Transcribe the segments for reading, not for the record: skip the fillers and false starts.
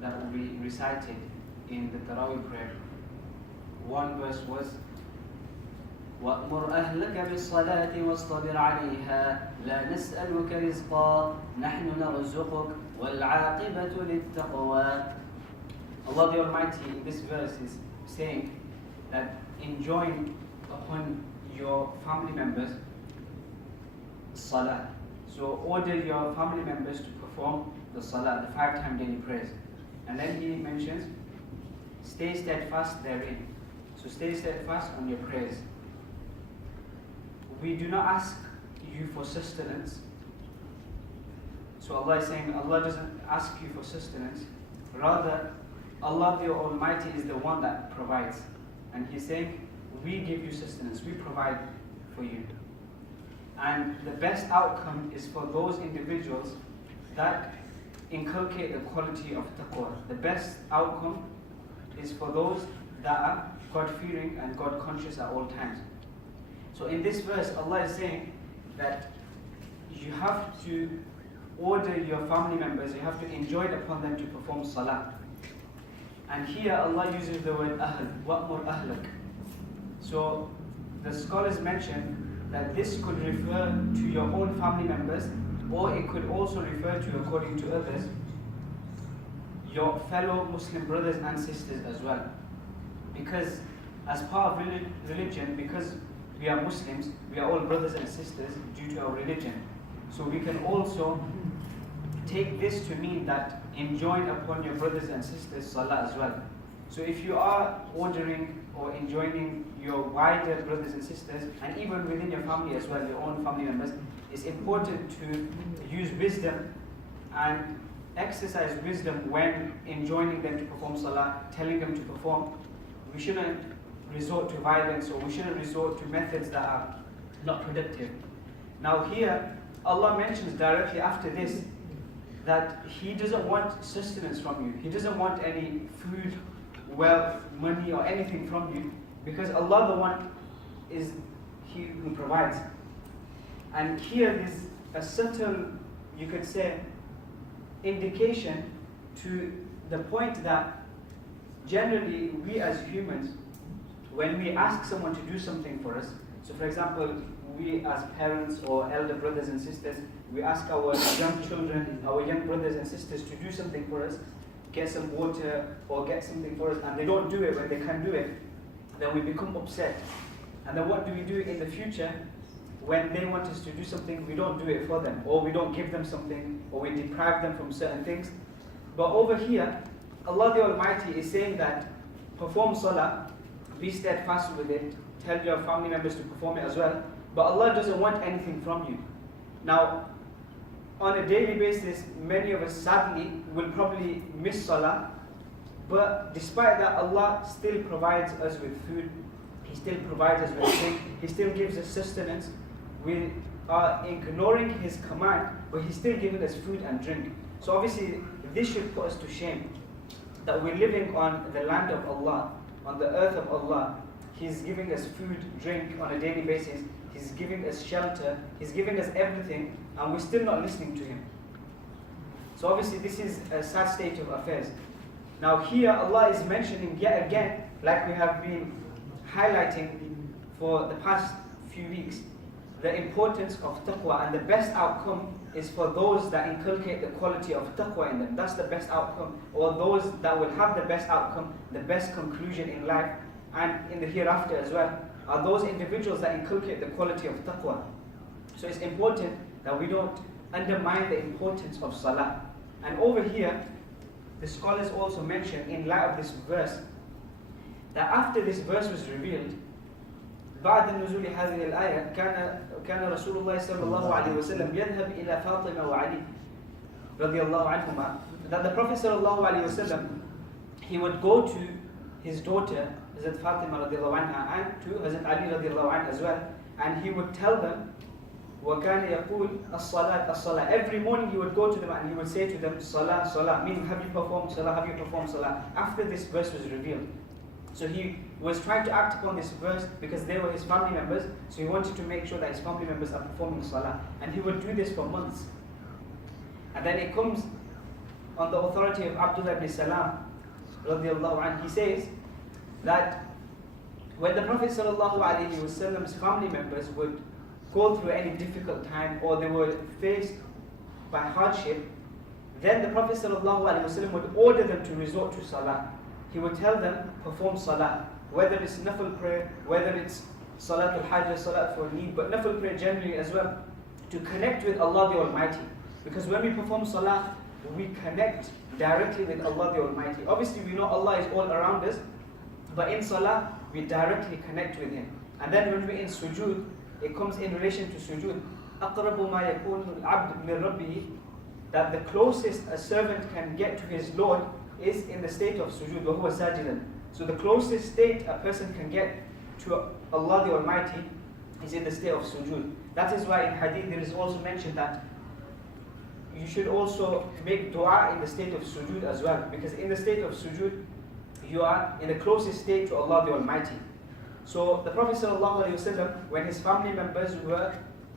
that we recited in the Taraweeh prayer. One verse was وَأْمُرْ أَهْلَكَ بِالصَّلَاةِ وَاصْطَبِرْ عَلَيْهَا لَا نَسْأَلُكَ رِزْقًا نَحْنُ نَرْزُقُكَ وَالْعَاقِبَةُ لِلتَّقْوَى. Allah the Almighty in this verse is saying that enjoin upon your family members salah. So order your family members to perform the salah, the 5-time daily prayers. And then he mentions, stay steadfast therein. So stay steadfast on your prayers. We do not ask you for sustenance. So Allah is saying, Allah doesn't ask you for sustenance. Rather, Allah the Almighty is the one that provides. And He's saying, we give you sustenance, we provide for you. And the best outcome is for those individuals that inculcate the quality of taqwa. The best outcome is for those that are God-fearing and God-conscious at all times. So in this verse, Allah is saying that you have to order your family members, you have to enjoin upon them to perform salah. And here Allah uses the word ahl, wa'mur ahlak. So the scholars mention that this could refer to your own family members, or it could also refer to, according to others, your fellow Muslim brothers and sisters as well. Because as part of religion, because we are Muslims, we are all brothers and sisters due to our religion. So we can also take this to mean that enjoin upon your brothers and sisters salah as well. So if you are ordering or enjoining your wider brothers and sisters, and even within your family as well, your own family members, it's important to use wisdom and exercise wisdom when enjoining them to perform salah, telling them to perform. We shouldn't resort to violence, or we shouldn't resort to methods that are not productive. Now here, Allah mentions directly after this that He doesn't want sustenance from you. He doesn't want any food, wealth, money, or anything from you, because Allah the one is He who provides. And here is a subtle, you could say, indication to the point that generally we as humans, when we ask someone to do something for us, so for example, we as parents or elder brothers and sisters, we ask our young children, our young brothers and sisters to do something for us, get some water or get something for us, and they don't do it when they can do it, then we become upset. And then what do we do in the future? When they want us to do something, we don't do it for them, or we don't give them something, or we deprive them from certain things. But over here, Allah the Almighty is saying that perform salah, be steadfast with it, tell your family members to perform it as well, but Allah doesn't want anything from you. Now, on a daily basis, many of us sadly will probably miss salah, but despite that, Allah still provides us with food, He still provides us with drink, He still gives us sustenance. We are ignoring His command, but He's still giving us food and drink. So obviously, this should put us to shame, that we're living on the land of Allah, on the earth of Allah. He's giving us food, drink on a daily basis, He's giving us shelter, He's giving us everything, and we're still not listening to Him. So obviously this is a sad state of affairs. Now here Allah is mentioning yet again, like we have been highlighting for the past few weeks, the importance of taqwa, and the best outcome is for those that inculcate the quality of taqwa in them. That's the best outcome, or those that will have the best outcome, the best conclusion in life and in the hereafter as well, are those individuals that inculcate the quality of taqwa. So it's important that we don't undermine the importance of salah. And over here, the scholars also mention, in light of this verse, that after this verse was revealed, بعد نزول هذه الآية كان رسول الله صلى الله عليه وسلم يذهب إلى فاطمة وعلي رضي الله عنهما, that the Prophet صلى الله عليه وسلم, he would go to his daughter Hazrat Fatima رضي الله عنها and to Hazrat Ali رضي الله عنه as well, and he would tell them وكان يقول الصلاة الصلاة. Every morning he would go to them and he would say to them Salah, Salah, meaning have you performed Salah, have you performed Salah, after this verse was revealed. So he was trying to act upon this verse because they were his family members, so he wanted to make sure that his family members are performing Salah, and he would do this for months. And then it comes on the authority of Abdullah ibn Salam, radiallahu anhu, he says that when the Prophet ﷺ's family members would go through any difficult time or they were faced by hardship, then the Prophet ﷺ would order them to resort to salah. He would tell them, perform salah, whether it's nafil prayer, whether it's salatul hajj, salat for need, but nafil prayer generally as well, to connect with Allah the Almighty. Because when we perform salah, we connect directly with Allah the Almighty. Obviously we know Allah is all around us, but in salah, we directly connect with Him. And then when we're in sujood, it comes in relation to sujood. أَقْرَبُ مَا يَكُونُ الْعَبْدُ مِنْ رَبِّهِ, that the closest a servant can get to his Lord is in the state of sujood, وَهُوَ سَاجِدًا. So the closest state a person can get to Allah the Almighty is in the state of sujood. That is why in hadith there is also mentioned that you should also make dua in the state of sujood as well, because in the state of sujood you are in the closest state to Allah the Almighty. So the Prophet ﷺ, when his family members were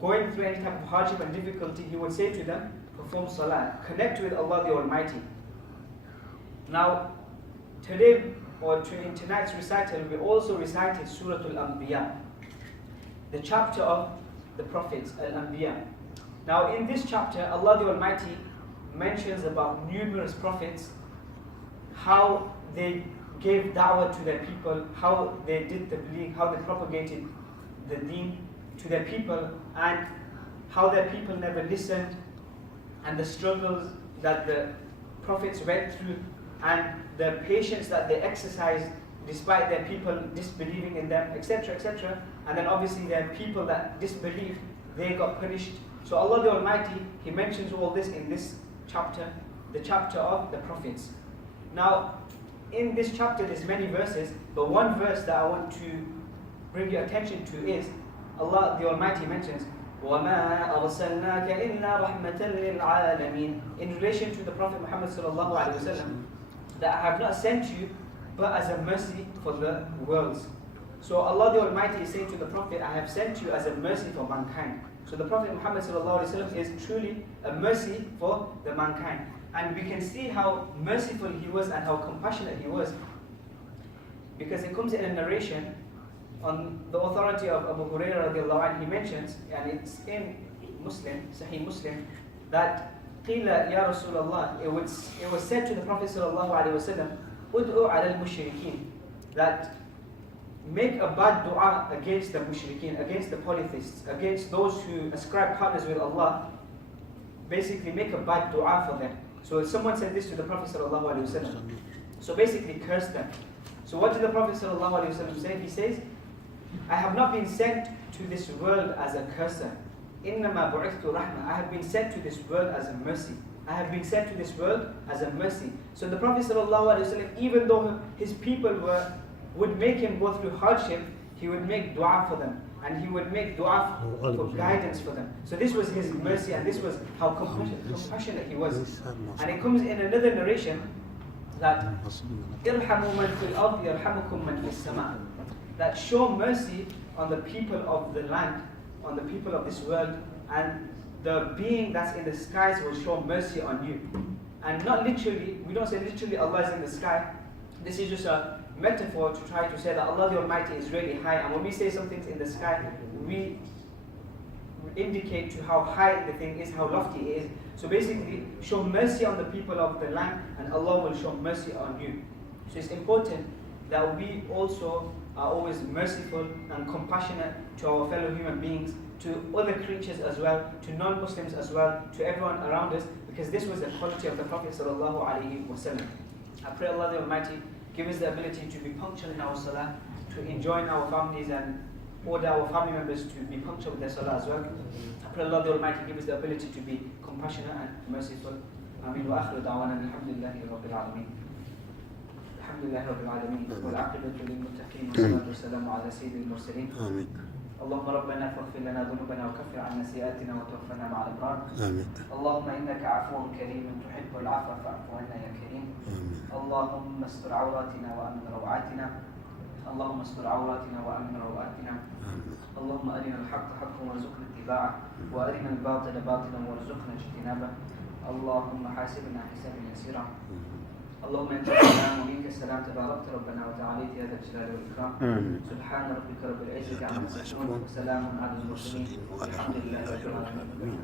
going through any type of hardship and difficulty, he would say to them, perform salah, connect with Allah the Almighty. Now, today, or in tonight's recital, we also recited Surah Al-Anbiya, the chapter of the prophets, Al-Anbiya. Now, in this chapter, Allah the Almighty mentions about numerous prophets, how they gave da'wah to their people, how they did the tabligh, how they propagated the deen to their people, and how their people never listened, and the struggles that the prophets went through, and the patience that they exercised despite their people disbelieving in them, etc., etc. And then obviously their people that disbelieved, they got punished. So Allah the Almighty, He mentions all this in this chapter, the chapter of the prophets. Now, in this chapter there's many verses, but one verse that I want to bring your attention to is Allah the Almighty mentions وَمَا أَرْسَلْنَاكَ إِلَّا رَحْمَةً لِلْعَالَمِينَ, in relation to the Prophet Muhammad ﷺ, that I have not sent you but as a mercy for the worlds. So Allah the Almighty is saying to the Prophet, I have sent you as a mercy for mankind. So the Prophet Muhammad ﷺ is truly a mercy for the mankind. And we can see how merciful he was and how compassionate he was, because it comes in a narration on the authority of Abu Hurairah radiallahu anhu. He mentions, and it's in Muslim, Sahih Muslim, that قِيلَ يَا رَسُولَ اللَّهِ, it was said to the Prophet sallallahu alaihi wasallam, أُدْعُ عَلَى الْمُشْرِكِينَ, that make a bad dua against the mushrikeen, against the polytheists, against those who ascribe partners with Allah. Basically make a bad dua for them. So someone said this to the Prophet ﷺ. So basically curse them. So what did the Prophet ﷺ say? He says, I have not been sent to this world as a curser. إِنَّمَا بُعِثْتُ رَحْمَةً, I have been sent to this world as a mercy. I have been sent to this world as a mercy. So the Prophet ﷺ, even though his people would make him go through hardship, he would make dua for them. And he would make dua for guidance for them. So this was his mercy, and this was how compassionate he was. And it comes in another narration that إِرْحَمُوا مَنْ فِي الْأَرْضِ يَرْحَمُكُمْ مَنْ فِي السَّمَاءِ, that show mercy on the people of the land, on the people of this world, and the being that's in the skies will show mercy on you. And not literally, we don't say literally Allah is in the sky. This is just a metaphor to try to say that Allah the Almighty is really high, and when we say something's in the sky, we indicate to how high the thing is, how lofty it is. So basically, show mercy on the people of the land, and Allah will show mercy on you. So it's important that we also are always merciful and compassionate to our fellow human beings, to other creatures as well, to non-Muslims as well, to everyone around us, because this was the quality of the Prophet ﷺ. I pray Allah the Almighty give us the ability to be punctual in our salah, to enjoin our families and order our family members to be punctual with their salah as well. I pray Allah the Almighty give us the ability to be compassionate and merciful. Ameen wa akhiru da'wana alhamdulillahi rabbil alameen. Alhamdulillahi rabbil alameen. Wal aqibatu lil muttaqin. Wa salamu ala sayyidil mursalin. Ameen. اللهم ربنا فاغفر لنا ذنوبنا وكفر عنا سيئاتنا وتوفنا مع الابرار. امين. اللهم انك عفو كريم تحب العفو فاعف عنا يا كريم. امين. اللهم استر عوراتنا وامن روعاتنا. اللهم استر عوراتنا وامن روعاتنا. امين. اللهم ارنا الحق حقا وارزقنا اتباعه، وارنا الباطل باطلا وارزقنا اجتنابه. اللهم حاسبنا حسابا يسيرا. اللهم انت السلام ومنك السلام، تباركت ربنا وتعاليت يا ذا الجلال والاكرام. سبحان ربك رب العزه عما يصفون وسلام على المرسلين والحمد لله رب العالمين.